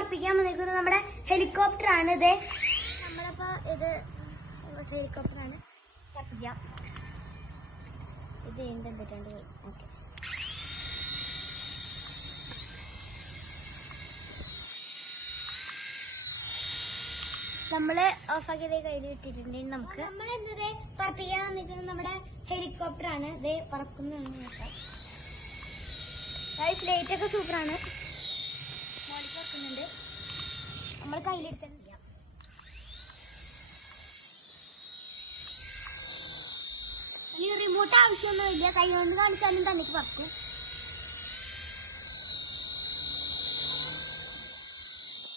പറപ്പിക്കാൻ വന്നിരിക്കുന്നത് നമ്മുടെ ഹെലികോപ്റ്റർ ആണ്. ഇത് നമ്മളിപ്പോ ഇത് ഹെലികോപ്റ്റർ ആണ് പറപ്പിക്കാം. ഇത് എന്തിട്ടുണ്ട്? ഓക്കെ, നമ്മള് ഓഫാക്കിയത് കയ്യിൽ ഇട്ടിട്ടുണ്ടെങ്കിൽ നമുക്ക് നമ്മളെന്തത് പറപ്പിക്കാൻ വന്നിരിക്കുന്നത് നമ്മുടെ ഹെലികോപ്റ്റർ ആണ്. ഇത് പറക്കുന്നതെന്ന് നോക്കാം. ലൈറ്റ് ഒക്കെ സൂപ്പറാണ്. മോളിക്ക് വെക്കുന്നുണ്ട്. നമ്മൾ കയ്യിലെടുത്ത് ഈ റിമോട്ട് ആവശ്യമൊന്നുമില്ല, കൈ കൊണ്ട് കാണിച്ചാലും തനിക്ക് പറക്കും.